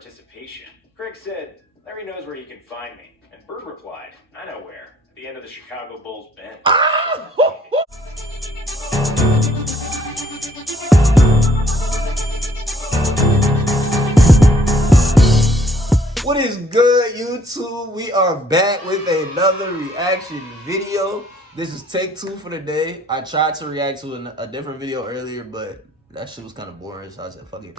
non-participation. Craig said, Larry knows where he can find me. And Bird replied, I know where. At the end of the Chicago Bulls bench. What is good, YouTube? We are back with another reaction video. This is take 2 for the day. I tried to react to a different video earlier, but that shit was kind of boring, so I said, fuck it.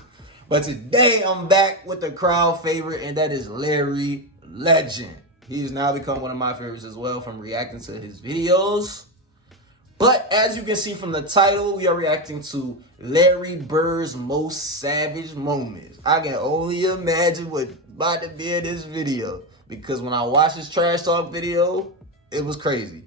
But today, I'm back with the crowd favorite, and that is Larry Legend. He's now become one of my favorites as well from reacting to his videos. But as you can see from the title, we are reacting to Larry Bird's most savage moments. I can only imagine what's about to be in this video, because when I watched this trash talk video, it was crazy.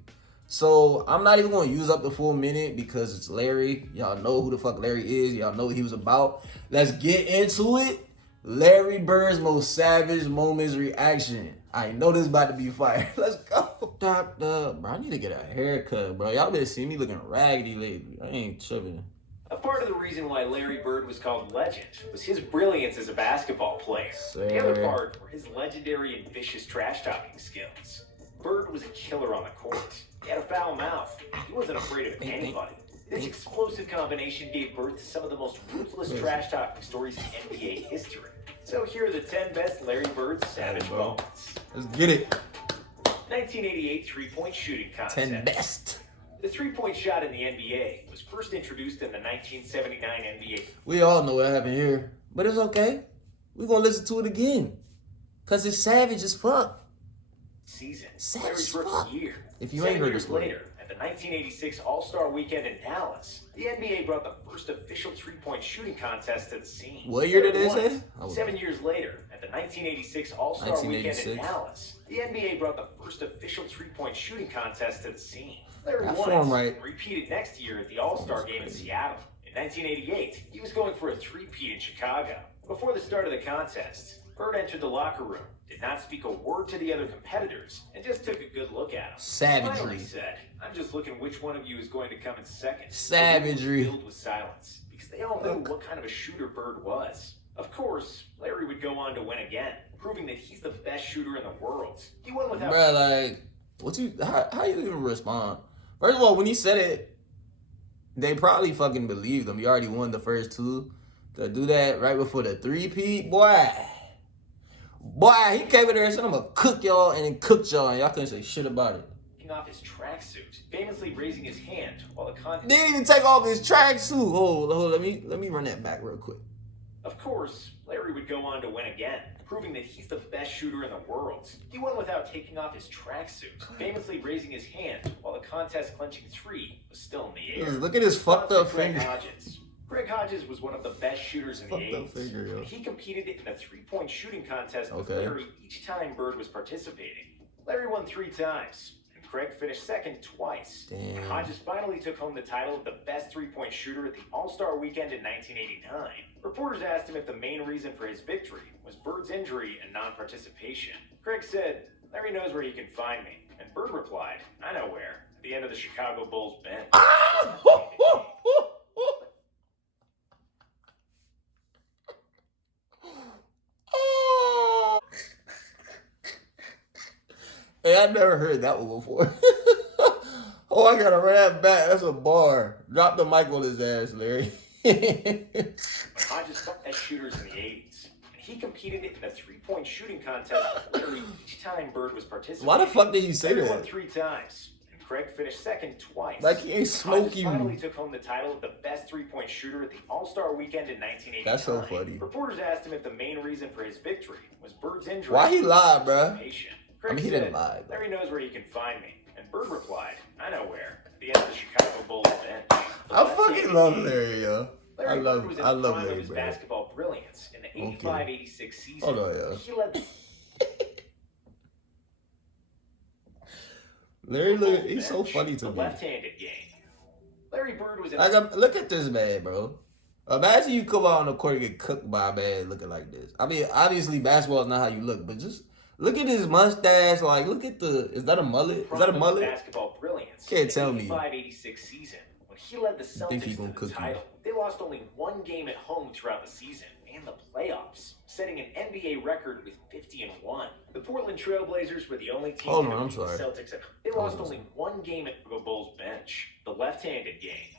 So I'm not even going to use up the full minute because it's Larry. Y'all know who the fuck Larry is. Y'all know what he was about. Let's get into it. Larry Bird's most savage moments reaction. I know this is about to be fire. Let's go. Bro, I need to get a haircut, bro. Y'all been seeing me looking raggedy lately. I ain't tripping. A part of the reason why Larry Bird was called Legend was his brilliance as a basketball player. The other part were his legendary and vicious trash-talking skills. Bird was a killer on the court. He had a foul mouth. He wasn't afraid of anybody. This explosive combination gave birth to some of the most ruthless trash-talking stories in NBA history. So here are the 10 best Larry Bird savage moments. Let's get it. 1988 three-point shooting contest. 10 best. The three-point shot in the NBA was first introduced in the 1979 NBA. We all know what happened here, but it's okay. We're going to listen to it again, because it's savage as fuck. Season. Savage Larry's fuck. rookie year. If you ain't heard this later, at the 1986 All-Star Weekend in Dallas, the NBA brought the first official three-point shooting contest to the scene. What year did they say? 7 years later, at the 1986 All-Star Weekend in Dallas, the NBA brought the first official three-point shooting contest to the scene. Larry won it, repeated next year at the All-Star game in Seattle. In 1988, he was going for a three-peat in Chicago. Before the start of the contest, Bird entered the locker room, did not speak a word to the other competitors, and just took a good look at him. Savagery. He said, I'm just looking which one of you is going to come in second. Savagery. Filled with silence, because they all knew what kind of a shooter Bird was. Of course, Larry would go on to win again, proving that he's the best shooter in the world. He won without... Bruh, like, how you even respond? First of all, when he said it, they probably fucking believed him. He already won the first two. To do that right before the three-peat, boy, he came in there and said, I'm gonna cook y'all, and then cooked y'all, and y'all couldn't say shit about it. Taking off his tracksuit, famously raising his hand while the contest... Didn't even take off his tracksuit. Hold, let me run that back real quick. Of course, Larry would go on to win again, proving that he's the best shooter in the world. He won without taking off his tracksuit, famously raising his hand while the contest clinching three was still in the air. Look at his fucked up finger. Greg Hodges was one of the best shooters in the 80s. He competed in a three-point shooting contest with Larry each time Bird was participating. Larry won 3 times, and Craig finished second twice. Damn. Hodges finally took home the title of the best three-point shooter at the All-Star Weekend in 1989. Reporters asked him if the main reason for his victory was Bird's injury and non-participation. Craig said, Larry knows where he can find me, and Bird replied, I know where, at the end of the Chicago Bulls bench. Hey, I never heard that one before. Oh, I gotta run that back. That's a bar. Drop the mic on his ass, Larry. Hodges fucked at shooters in the 80s. And he competed in a three-point shooting contest with Larry each time Bird was participating. Why the fuck did you say Larry that? won 3 times. And Craig finished second twice. Like he ain't smoking. Hodges finally took home the title of the best three-point shooter at the All-Star Weekend in 1989. That's so funny. Reporters asked him if the main reason for his victory was Bird's injury. Why he lied, bruh? I mean, he said, didn't lie. Larry knows where he can find me. And Bird replied, I know where. At the end of the Chicago Bulls bench. I fucking love Larry, yo. Larry Bird was in the prime Larry, of his basketball brilliance in the 85-86 season. Hold on, yo. He led the... Larry, he's so funny to me. Left-handed game. Larry Bird was in... Look at this man, bro. Imagine you come out on the court and get cooked by a man looking like this. I mean, obviously basketball is not how you look, but just... Look at his mustache. Like, look at the... Is that a mullet? Is that a mullet? Basketball brilliance. Can't tell me. 85-86 season, when he led the Celtics to the title, they lost only 1 game at home throughout the season, and the playoffs, setting an NBA record with 50-1. The Portland Trailblazers were the only team to beat the Celtics. They lost only one game at the Bulls bench, the left-handed game.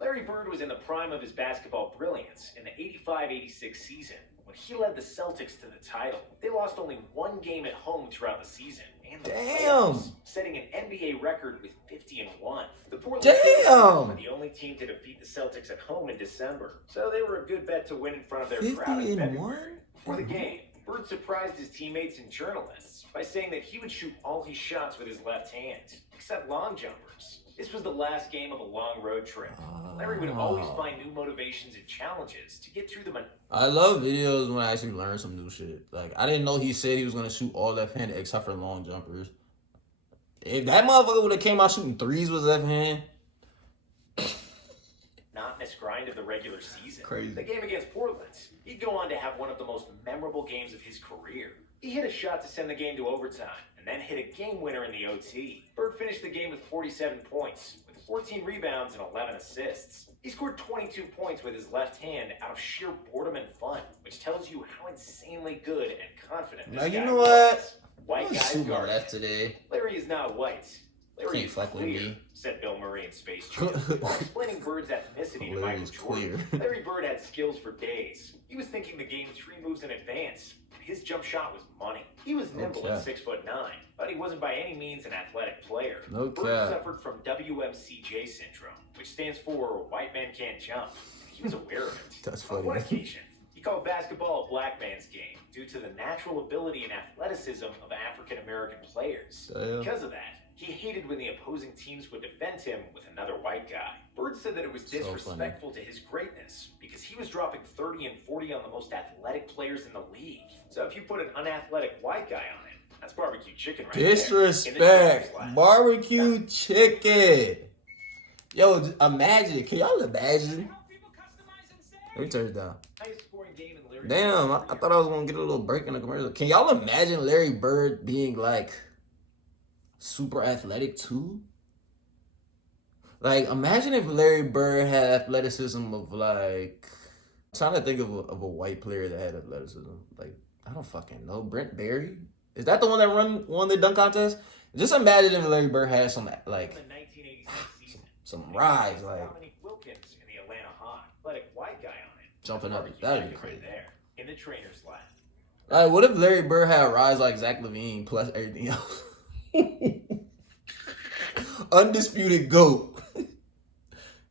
Larry Bird was in the prime of his basketball brilliance in the 85-86 season when he led the Celtics to the title. They lost only one game at home throughout the season and the playoffs, setting an NBA record with 50-1. The Portland Trailblazers were the only team to defeat the Celtics at home in December, so they were a good bet to win in front of their crowd in February. Before the game, Bird surprised his teammates and journalists by saying that he would shoot all his shots with his left hand, except long jumpers. This was the last game of a long road trip. Larry would always find new motivations and challenges to get through the I love videos when I actually learn some new shit. Like, I didn't know he said he was going to shoot all left-handed except for long jumpers. If that motherfucker would have came out shooting threes with left-hand. monotonous grind of the regular season. Crazy. The game against Portland, he'd go on to have one of the most memorable games of his career. He hit a shot to send the game to overtime, and then hit a game winner in the OT. Bird finished the game with 47 points, with 14 rebounds and 11 assists. He scored 22 points with his left hand out of sheer boredom and fun, which tells you how insanely good and confident this guy you know what? was. White guys guard left today. Larry is not white. Larry is clear, said Bill Murray in Space Jam, while explaining Bird's ethnicity to Michael Jordan. Larry Bird had skills for days. He was thinking the game 3 moves in advance. His jump shot was money. He was nimble at 6'9", but he wasn't by any means an athletic player. Bird suffered from WMCJ syndrome, which stands for white man can't jump. He was aware of it. That's funny. On one occasion, he called basketball a black man's game due to the natural ability and athleticism of African American players. Because of that, he hated when the opposing teams would defend him with another white guy. Bird said that it was disrespectful to his greatness because he was dropping 30 and 40 on the most athletic players in the league. So if you put an unathletic white guy on it, that's barbecue chicken right there. Disrespect. Barbecue chicken. Yo, imagine. Can y'all imagine? Let me turn it down. Damn, I thought I was going to get a little break in the commercial. Can y'all imagine Larry Bird being like super athletic too? Like, imagine if Larry Bird had athleticism of like, I'm trying to think of a white player that had athleticism. Like, I don't fucking know. Brent Barry? Is that the one that won the dunk contest? Just imagine if Larry Bird had some like some rise, like Wilkins in the Atlanta Hawks, athletic white guy on it. Jumping up. That'd be crazy. Right there in the trainer's lab. Like, what if Larry Bird had a rise like Zach LaVine plus everything else? Undisputed GOAT.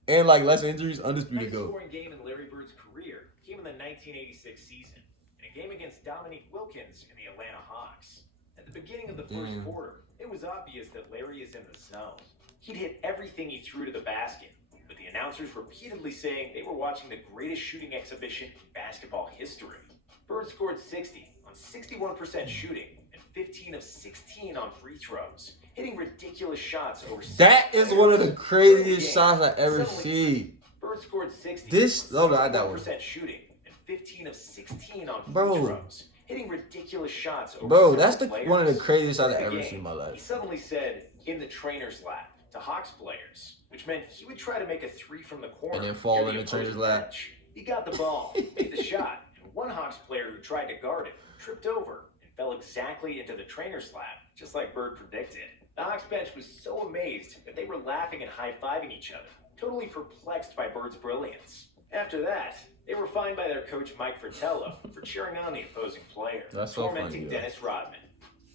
And like less injuries, undisputed GOAT. Scoring game in Larry Bird's career came in the 1986 season in a game against Dominique Wilkins in the Atlanta Hawks. At the beginning of the first quarter, it was obvious that Larry is in the zone. He'd hit everything he threw to the basket, with the announcers repeatedly saying they were watching the greatest shooting exhibition in basketball history. Bird scored 60 on 61% shooting and 15 of 16 on free throws, hitting ridiculous shots over. That is one of the craziest shots I ever seen. Bird scored 60 I got one. shooting and 15 of 16 on free throws, hitting ridiculous shots over. Bro, that's one of the craziest shots I've ever seen in my life. He suddenly said, "in the trainer's lab," to Hawks players, which meant he would try to make a 3 from the corner and then fall in the trainer's lap. He got the ball, made the shot, and one Hawks player who tried to guard it tripped over and fell exactly into the trainer's lap, just like Bird predicted. The Hawks bench was so amazed that they were laughing and high-fiving each other, totally perplexed by Bird's brilliance. After that, they were fined by their coach Mike Fratello for cheering on the opposing player, tormenting Dennis Rodman.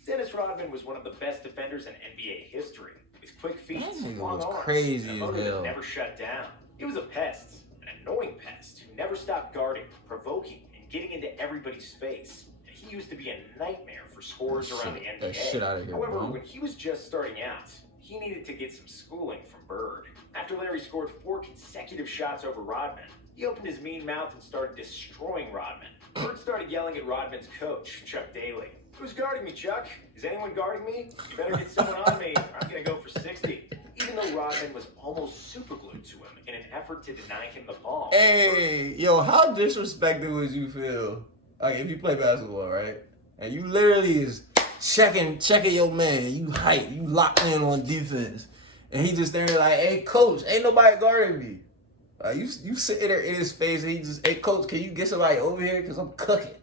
Dennis Rodman was one of the best defenders in NBA history. His quick feet, long arms, and a motor that never shut down. He was a pest, an annoying pest who never stopped guarding, provoking, and getting into everybody's face. And he used to be a nightmare for scorers around the NBA. However, when he was just starting out, he needed to get some schooling from Bird. After Larry scored 4 consecutive shots over Rodman, he opened his mean mouth and started destroying Rodman. Bird started yelling at Rodman's coach, Chuck Daly. "Who's guarding me, Chuck? Is anyone guarding me? You better get someone on me, or I'm going to go for 60. Even though Rodman was almost superglued to him in an effort to deny him the ball. Hey, yo, how disrespected would you feel? Like, if you play basketball, right? And you literally is checking your man. You hype. You locked in on defense. And he just there like, "Hey, coach, ain't nobody guarding me." You sitting there in his face and he just, hey coach, can you get somebody over here? Because I'm cooking.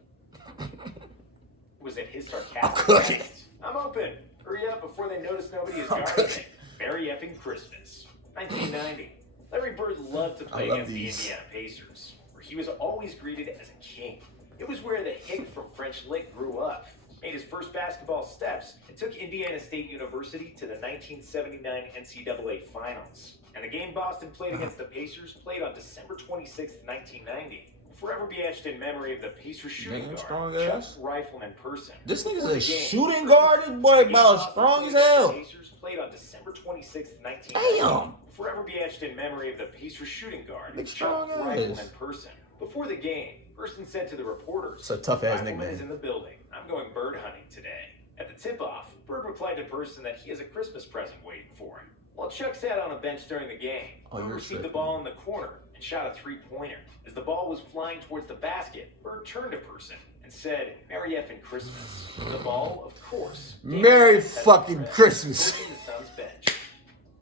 Was it his I'm sarcastic cooking. text? I'm open. Hurry up before they notice nobody is guarding me. Merry effing Christmas. 1990. Larry Bird loved to play against the Indiana Pacers, where he was always greeted as a king. It was where the hick from French Lick grew up, made his first basketball steps, and took Indiana State University to the 1979 NCAA Finals. And the game Boston played against the Pacers played on December 26, 1990. Will forever be etched in memory of the Pacers shooting guard, Chuck Rifleman Person. This nigga's a shooting guard? This boy about strong as hell. The Pacers played on December 26, 1990. Damn. Will forever be etched in memory of the Pacers shooting guard, Big Chuck strong Rifleman ass. Person. Before the game, Person said to the reporters, It's a tough-ass Rifleman nickname. is in the building. I'm going bird hunting today. At the tip-off, Bird replied to Person that he has a Christmas present waiting for him. While Chuck sat on a bench during the game, Bird received the ball in the corner and shot a three-pointer. As the ball was flying towards the basket, Bird turned to Person and said, Merry effing Christmas. The ball, of course. Merry fucking Christmas. Coaching the Suns bench.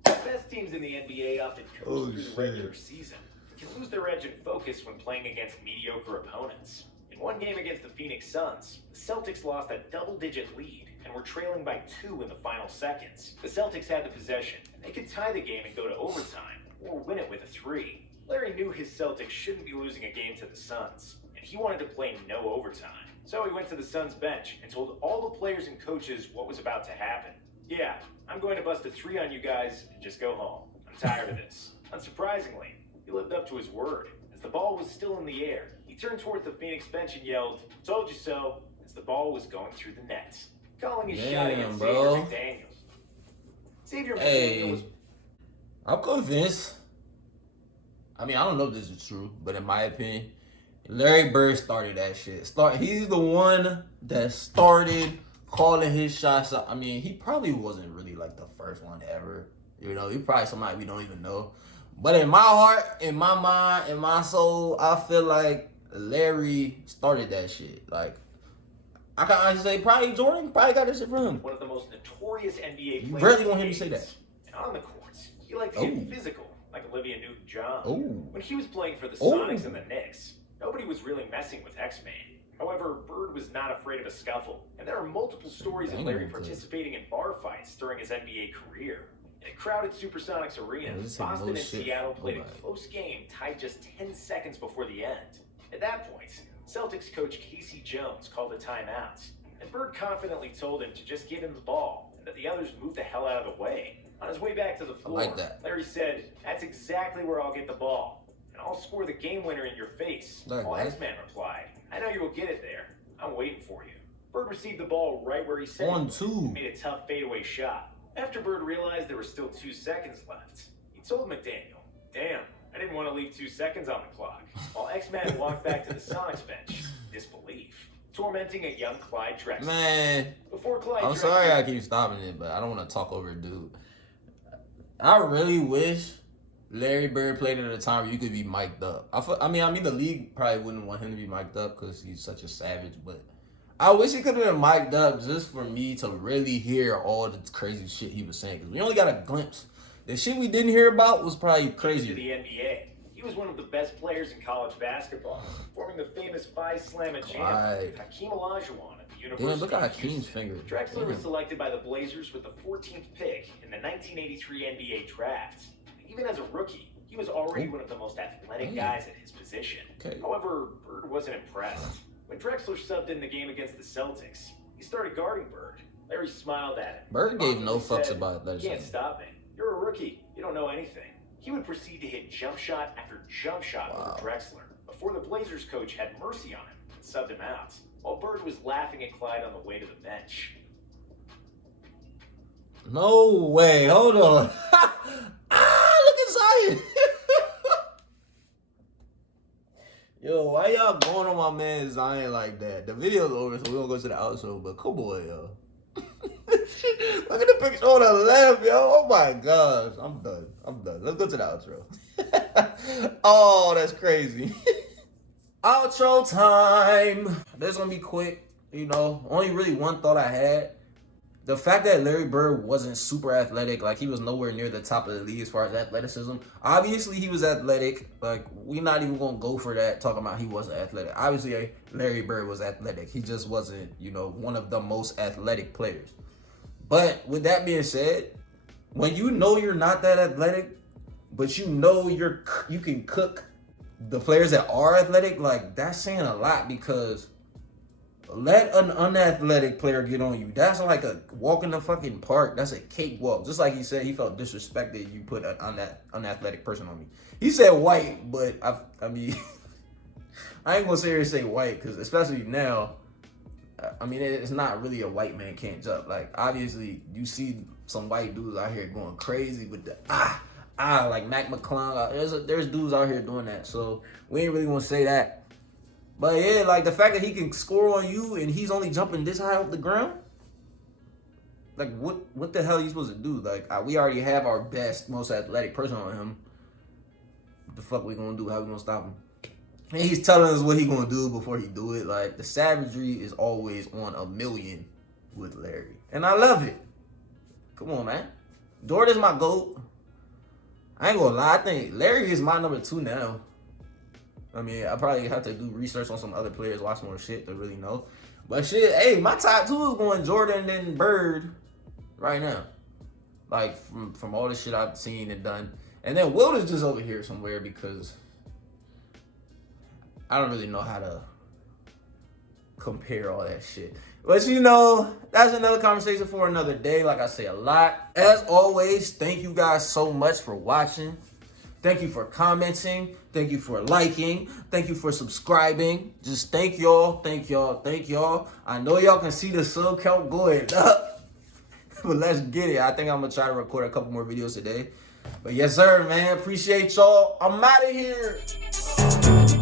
The best teams in the NBA often coast through the regular season and can lose their edge and focus when playing against mediocre opponents. In one game against the Phoenix Suns, the Celtics lost a double-digit lead and were trailing by 2 in the final seconds. The Celtics had the possession, and they could tie the game and go to overtime, or win it with a 3. Larry knew his Celtics shouldn't be losing a game to the Suns, and he wanted to play no overtime. So he went to the Suns bench and told all the players and coaches what was about to happen. Yeah, I'm going to bust a 3 on you guys and just go home. I'm tired of this. Unsurprisingly, he lived up to his word. As the ball was still in the air, he turned toward the Phoenix bench and yelled, "Told you so," as the ball was going through the net. Calling his shot against Xavier McDaniel. Xavier McDaniel was... I'm convinced. I mean, I don't know if this is true, but in my opinion, Larry Bird started that shit. He's the one that started calling his shots. I mean, he probably wasn't really like the first one ever. You know, he probably somebody we don't even know. But in my heart, in my mind, in my soul, I feel like Larry started that shit. Like, I can honestly say probably Jordan probably got this shit from him. One of the most notorious NBA players. You rarely want him to say that. And on the courts, he liked to get physical, like Olivia Newton-John. When he was playing for the Sonics and the Knicks, nobody was really messing with X-Man. However, Bird was not afraid of a scuffle, and there are multiple stories of Larry participating in bar fights during his NBA career. In a crowded Supersonics arena, Boston and Seattle played a close game tied just 10 seconds before the end. At that point, Celtics coach Casey Jones called a timeout, and Bird confidently told him to just give him the ball and that the others move the hell out of the way. On his way back to the floor, Larry said, "That's exactly where I'll get the ball, and I'll score the game winner in your face." While X-Man replied, "I know you will get it there. I'm waiting for you." Bird received the ball right where he said and made a tough fadeaway shot. After Bird realized there were still 2 seconds left, he told McDaniel, "Damn, I didn't want to leave 2 seconds on the clock." While X-Man walked back to the Sonics bench, disbelief, tormenting a young Clyde Drexler. Man, before Clyde I'm sorry I keep stopping it, but I don't want to talk over a dude. I really wish Larry Bird played at a time where you could be mic'd up. I mean, the league probably wouldn't want him to be mic'd up because he's such a savage, but I wish he could have been mic'd up just for me to really hear all the crazy shit he was saying. Because we only got a glimpse. The shit we didn't hear about was probably crazy. To the NBA, he was one of the best players in college basketball, forming the famous five slam and jam with Hakeem Olajuwon at the University Damn, look at of Hakeem's Houston. finger. Drexler was selected by the Blazers with the 14th pick in the 1983 NBA draft. Even as a rookie, he was already one of the most athletic guys at his position. However, Bird wasn't impressed. When Drexler subbed in the game against the Celtics, he started guarding Bird. Larry smiled at him. Bird gave no fucks about that. You can't stop me. You're a rookie. You don't know anything. He would proceed to hit jump shot after jump shot over Drexler before the Blazers coach had mercy on him and subbed him out, while Bird was laughing at Clyde on the way to the bench. No way. Hold on. Look at Zion. Yo, why y'all going on my man Zion like that? The video's over, so we don't go to the outro, but come on, yo. Look at the picture on the left, yo. Oh my gosh. I'm done. Let's go to the outro. Oh, that's crazy. Outro time. This is gonna be quick, you know. Only really one thought I had. the fact that Larry Bird wasn't super athletic, like he was nowhere near the top of the league as far as athleticism. Obviously, he was athletic. Like, we're not even gonna go for that, talking about he wasn't athletic. Obviously, Larry Bird was athletic. He just wasn't, you know, one of the most athletic players. But with that being said, when you know you're not that athletic, but you know you can cook the players that are athletic, like, that's saying a lot, because let an unathletic player get on you. That's like a walk in the fucking park. That's a cakewalk. Just like he said, he felt disrespected. You put an unathletic person on me. He said white, but I mean, I ain't gonna say white, because especially now, I mean, it's not really a white man can't jump. Like, obviously, you see some white dudes out here going crazy with the like Mac McClung. There's dudes out here doing that. So we ain't really gonna say that. But yeah, like the fact that he can score on you and he's only jumping this high off the ground, like what the hell are you supposed to do? Like, we already have our best, most athletic person on him. What the fuck we gonna do? How we gonna stop him? And he's telling us what he gonna do before he do it. Like, the savagery is always on a million with Larry, and I love it. Come on, man. Jordan's my GOAT. I ain't gonna lie. I think Larry is my number 2 now. I mean, I probably have to do research on some other players, watch more shit to really know. But shit, hey, my top 2 is going Jordan and Bird right now. Like, from all the shit I've seen and done. And then Wilt is just over here somewhere, because I don't really know how to compare all that shit. But you know, that's another conversation for another day. Like I say a lot. As always, thank you guys so much for watching. Thank you for commenting. Thank you for liking. Thank you for subscribing. Just thank y'all. Thank y'all. Thank y'all. I know y'all can see the sub count going up. But let's get it. I think I'm going to try to record a couple more videos today. But yes, sir, man. Appreciate y'all. I'm out of here.